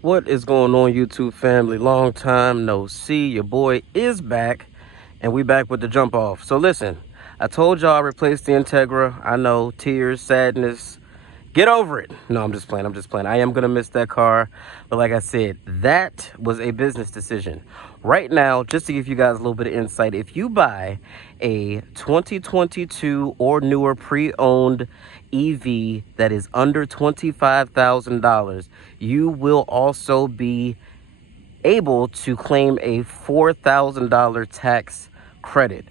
What is going on, YouTube family? Long time no see. Your boy is back, and we back with the jump off. So listen, I told y'all I replaced the Integra. I know, tears, sadness. Get over it. No, I'm just playing. I'm just playing. I am going to miss that car. But like I said, that was a business decision. Right now, just to give you guys a little bit of insight, if you buy a 2022 or newer pre-owned EV that is under $25,000, you will also be able to claim a $4,000 tax credit.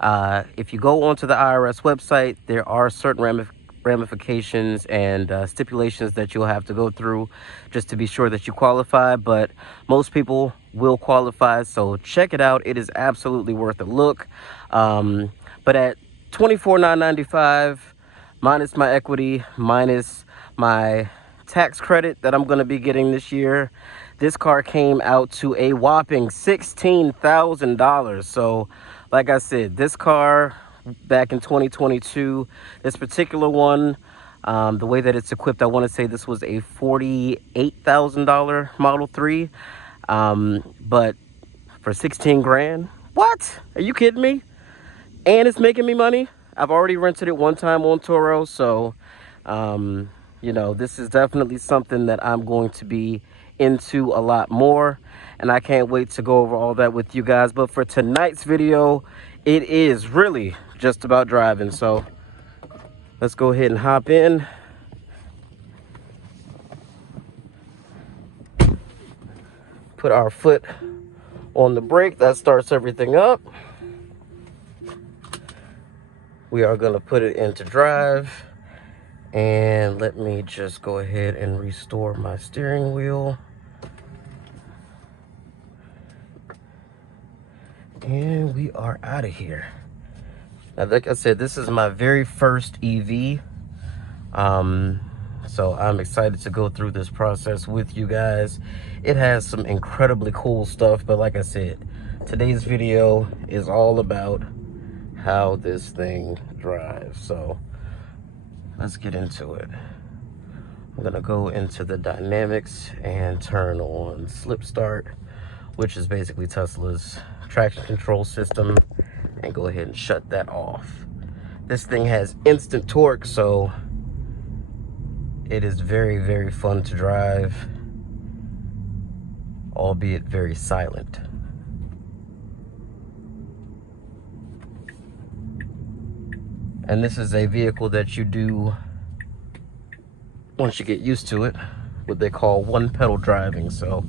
If you go onto the IRS website, there are certain ramifications and stipulations that you'll have to go through just to be sure that you qualify, but most people will qualify, so check it out. It is absolutely worth a look. But at $24,995 minus my equity, minus my tax credit that I'm going to be getting this year, this car came out to a whopping $16,000. So like I said, this car back in 2022, this particular one, the way that it's equipped, I want to say this was a $48,000 Model 3, but for 16 grand, what? Are you kidding me? And it's making me money. I've already rented it one time on Turo, so you know, this is definitely something that I'm going to be into a lot more, and I can't wait to go over all that with you guys. But for tonight's video, it is really just about driving, so let's go ahead and hop in. Put our foot on the brake. That starts everything up. We are going to put it into drive, and let me just go ahead and restore my steering wheel. And we are out of here. Now, like I said, this is my very first EV. So I'm excited to go through this process with you guys. It has some incredibly cool stuff, but like I said, today's video is all about how this thing drives. So let's get into it. I'm gonna go into the dynamics and turn on slip start, which is basically Tesla's traction control system, and go ahead and shut that off. This thing has instant torque, so it is very, very fun to drive, albeit very silent. And this is a vehicle that you do, once you get used to it, what they call one pedal driving. So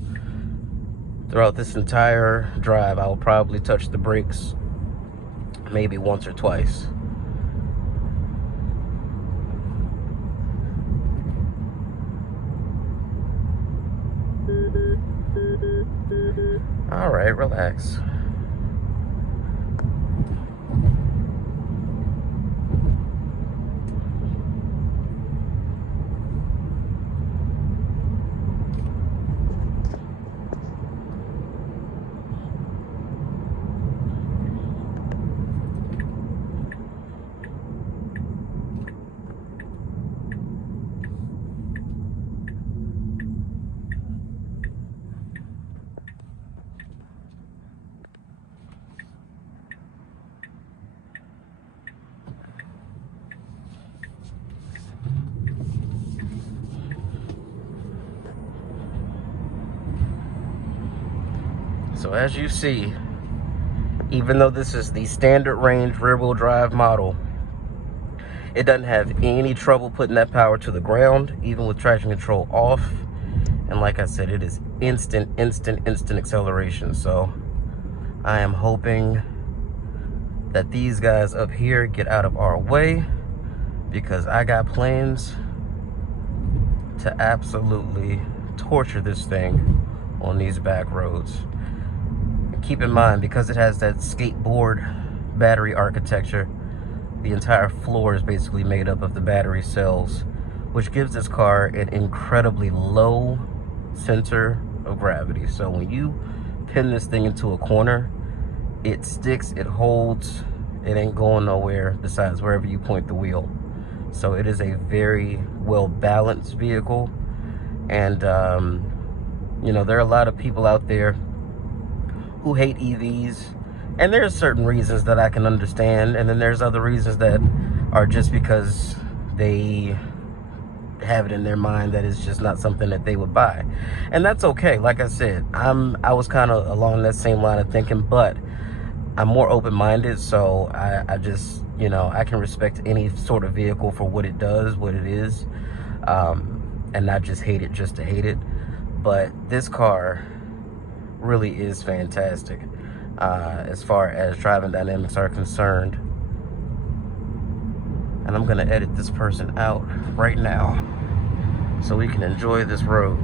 throughout this entire drive, I will probably touch the brakes maybe once or twice. All right, relax. So as you see, even though this is the standard range rear-wheel drive model, it doesn't have any trouble putting that power to the ground, even with traction control off. And like I said, it is instant acceleration. So I am hoping that these guys up here get out of our way, because I got plans to absolutely torture this thing on these back roads. Keep in mind, because it has that skateboard battery architecture, the entire floor is basically made up of the battery cells, which gives this car an incredibly low center of gravity. So when you pin this thing into a corner, it sticks, it holds, it ain't going nowhere besides wherever you point the wheel. So it is a very well balanced vehicle, and You know, there are a lot of people out there who hate EVs, and there's certain reasons that I can understand, and then there's other reasons that are just because they have it in their mind that it's just not something that they would buy, and that's okay. Like I said, I was kind of along that same line of thinking, but I'm more open-minded, so I just, you know, I can respect any sort of vehicle for what it does, what it is, and not just hate it just to hate it. But this car really is fantastic as far as driving dynamics are concerned. And I'm gonna edit this person out right now so we can enjoy this road.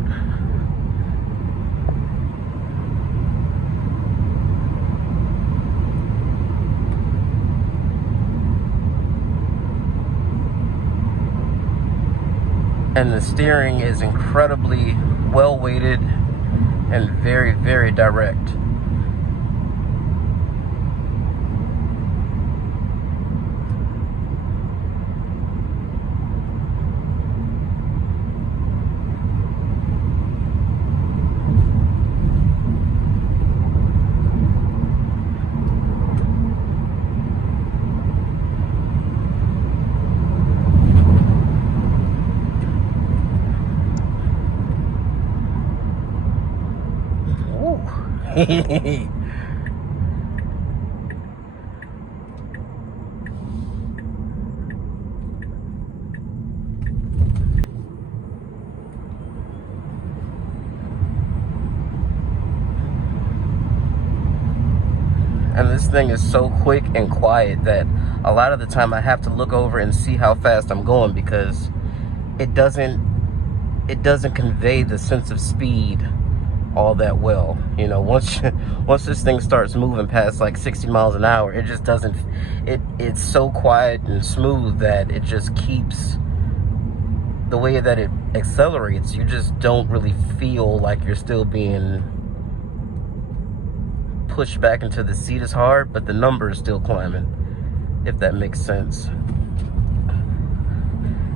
And the steering is incredibly well weighted and very, very direct. Ooh. And this thing is so quick and quiet that a lot of the time I have to look over and see how fast I'm going, because it doesn't convey the sense of speed all that well. You know, once this thing starts moving past like 60 miles an hour, it just doesn't, it's so quiet and smooth that it just keeps, the way that it accelerates, you just don't really feel like you're still being pushed back into the seat as hard, but the number is still climbing, if that makes sense.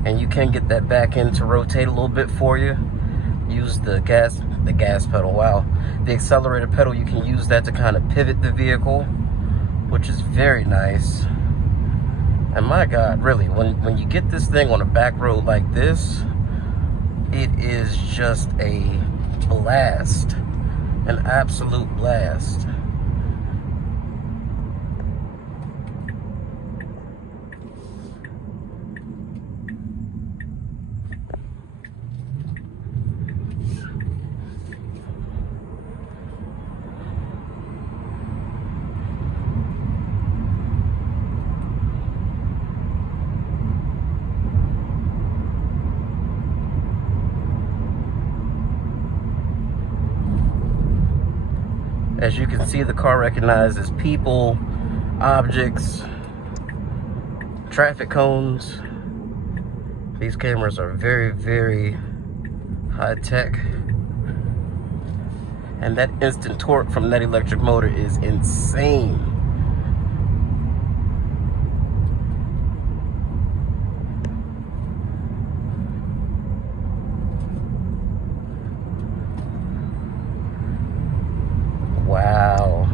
And you can get that back end to rotate a little bit for you. Use the gas pedal, wow. The accelerator pedal, you can use that to kind of pivot the vehicle, which is very nice. And my God, really, when you get this thing on a back road like this, it is just a blast, an absolute blast. As you can see, the car recognizes people, objects, traffic cones. These cameras are very, very high tech. And that instant torque from that electric motor is insane. Wow.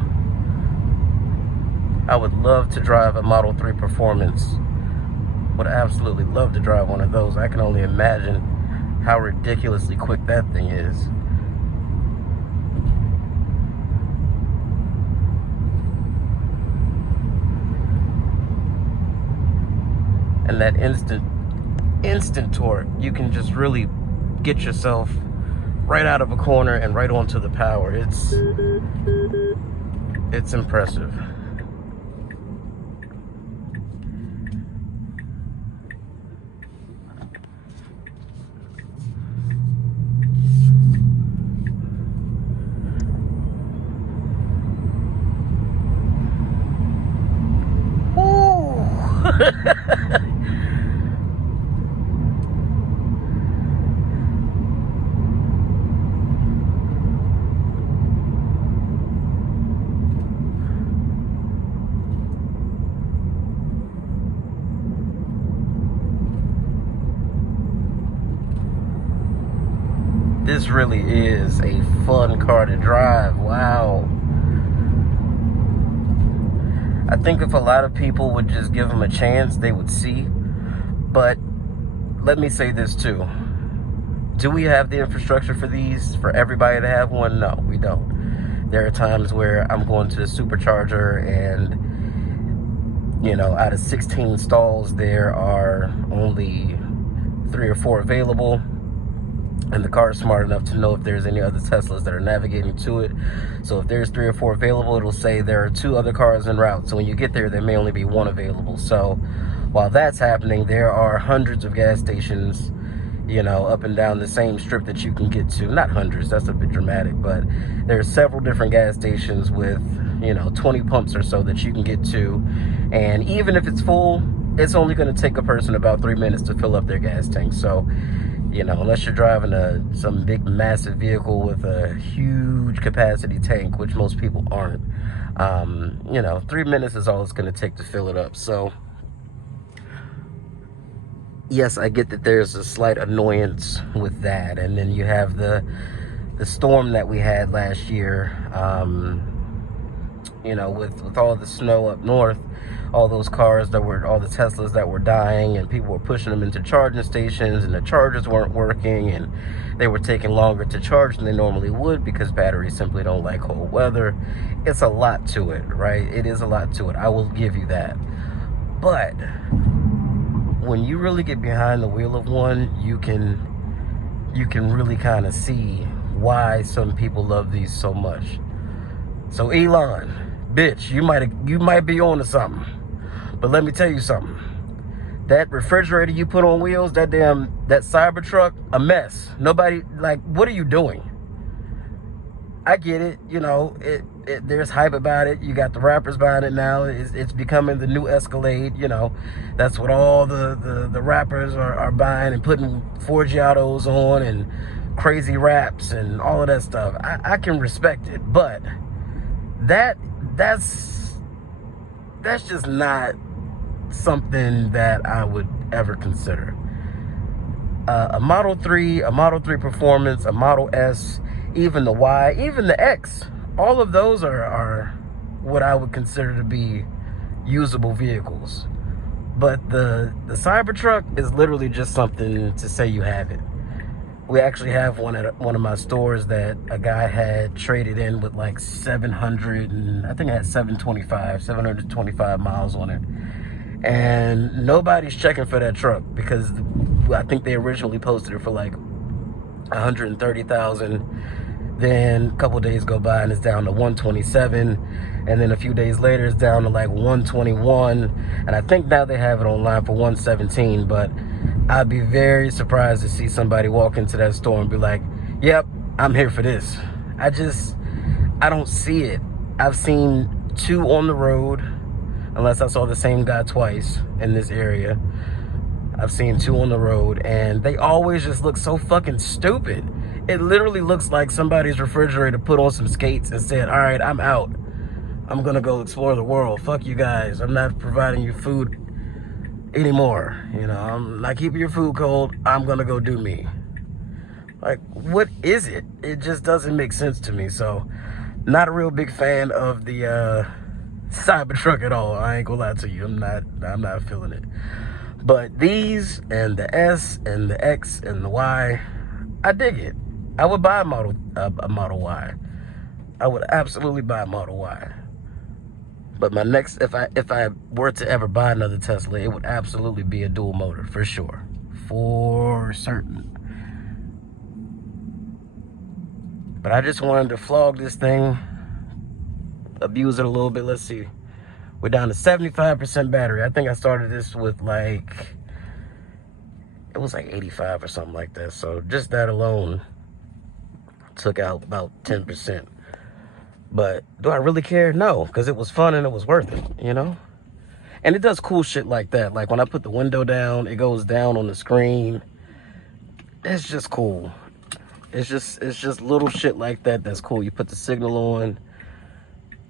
I would love to drive a Model 3 Performance. Would absolutely love to drive one of those. I can only imagine how ridiculously quick that thing is. And that instant torque, you can just really get yourself right out of a corner and right onto the power. It's impressive. this really is a fun car to drive. Wow. I think if a lot of people would just give them a chance, they would see. But let me say this too. Do we have the infrastructure for these, for everybody to have one? No, we don't. There are times where I'm going to the supercharger and, you know, out of 16 stalls, there are only 3 or 4 available. And the car is smart enough to know if there's any other Teslas that are navigating to it. So if there's 3 or 4 available, it'll say there are 2 other cars en route. So when you get there, there may only be 1 available. So while that's happening, there are hundreds of gas stations, you know, up and down the same strip that you can get to. Not hundreds, that's a bit dramatic, but there are several different gas stations with, you know, 20 pumps or so that you can get to. And even if it's full, it's only going to take a person about 3 minutes to fill up their gas tank. So, you know, unless you're driving some big massive vehicle with a huge capacity tank, which most people aren't, you know, 3 minutes is all it's going to take to fill it up. So yes, I get that there's a slight annoyance with that. And then you have the storm that we had last year, you know, with all the snow up north, all those cars that were, all the Teslas that were dying, and people were pushing them into charging stations, and the chargers weren't working, and they were taking longer to charge than they normally would because batteries simply don't like cold weather. It's a lot to it, right? It is a lot to it. I will give you that. But when you really get behind the wheel of one, you can really kind of see why some people love these so much. So Elon, bitch, you might be on to something. But let me tell you something. That refrigerator you put on wheels, that Cybertruck, a mess. Nobody, like, what are you doing? I get it, you know, there's hype about it. You got the rappers buying it now. It's becoming the new Escalade, you know. That's what all the rappers are buying and putting Forgiatos on and crazy raps and all of that stuff. I can respect it, but that's just not something that I would ever consider. A Model 3, a Model 3 Performance, a Model S, even the Y, even the X, all of those are what I would consider to be usable vehicles. But the Cybertruck is literally just something to say you have it. We actually have one at one of my stores that a guy had traded in with like 700, and I think it had 725 miles on it. And nobody's checking for that truck because I think they originally posted it for like 130,000. Then a couple days go by and it's down to 127, and then a few days later it's down to like 121, and I think now they have it online for 117. But I'd be very surprised to see somebody walk into that store and be like, yep, I'm here for this. I don't see it. I've seen 2 on the road, unless I saw the same guy twice in this area. I've seen 2 on the road, and they always just look so fucking stupid. It literally looks like somebody's refrigerator put on some skates and said, all right, I'm out. I'm gonna go explore the world. Fuck you guys. I'm not providing you food anymore. You know, I'm not keeping your food cold. I'm gonna go do me. Like, what is it? It just doesn't make sense to me. So, not a real big fan of the Cybertruck at all. I ain't gonna lie to you. I'm not feeling it. But these and the S and the X and the Y, I dig it. I would buy a Model Y. I would absolutely buy a Model Y. But my next, if I were to ever buy another Tesla, it would absolutely be a dual motor, for sure. For certain. But I just wanted to flog this thing, abuse it a little bit. Let's see. We're down to 75% battery. I think I started this with like, it was like 85 or something like that. So just that alone took out about 10%. But do I really care? No, because it was fun and it was worth it, you know? And it does cool shit like that. Like when I put the window down, it goes down on the screen. It's just cool. It's just little shit like that that's cool. You put the signal on,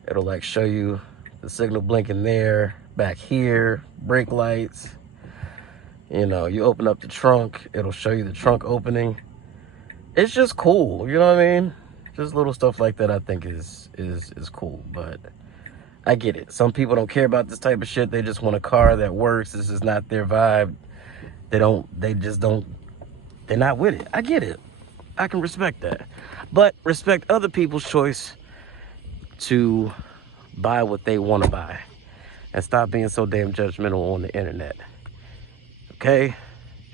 it'll like show you the signal blinking there, back here, brake lights. You know, you open up the trunk, it'll show you the trunk opening. it's just cool. You know what I mean? Just little stuff like that I think is cool. But I get it. Some people don't care about this type of shit. They just want a car that works. This is not their vibe. They just don't, they're not with it. I get it. I can respect that. But respect other people's choice to buy what they want to buy. And stop being so damn judgmental on the internet. Okay?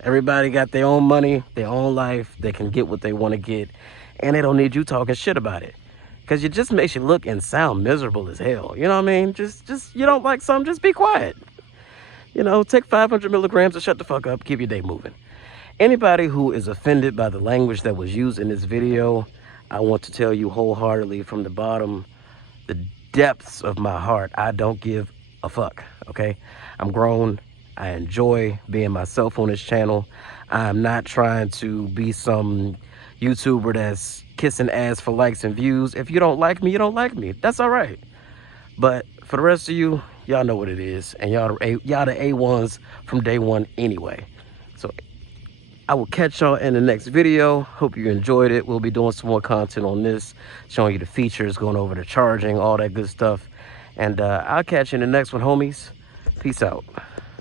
Everybody got their own money, their own life. They can get what they want to get. And they don't need you talking shit about it. Because it just makes you look and sound miserable as hell. You know what I mean? Just you don't like something, just be quiet. You know, take 500 milligrams and shut the fuck up. Keep your day moving. Anybody who is offended by the language that was used in this video, I want to tell you wholeheartedly from the bottom, the depths of my heart, I don't give a fuck, okay? I'm grown. I enjoy being myself on this channel. I'm not trying to be some YouTuber that's kissing ass for likes and views. If you don't like me, you don't like me. That's all right. But for the rest of you, y'all know what it is. And y'all the A1s from day one anyway. So I will catch y'all in the next video. Hope you enjoyed it. We'll be doing some more content on this, showing you the features, going over the charging, all that good stuff. And I'll catch you in the next one, homies. Peace out.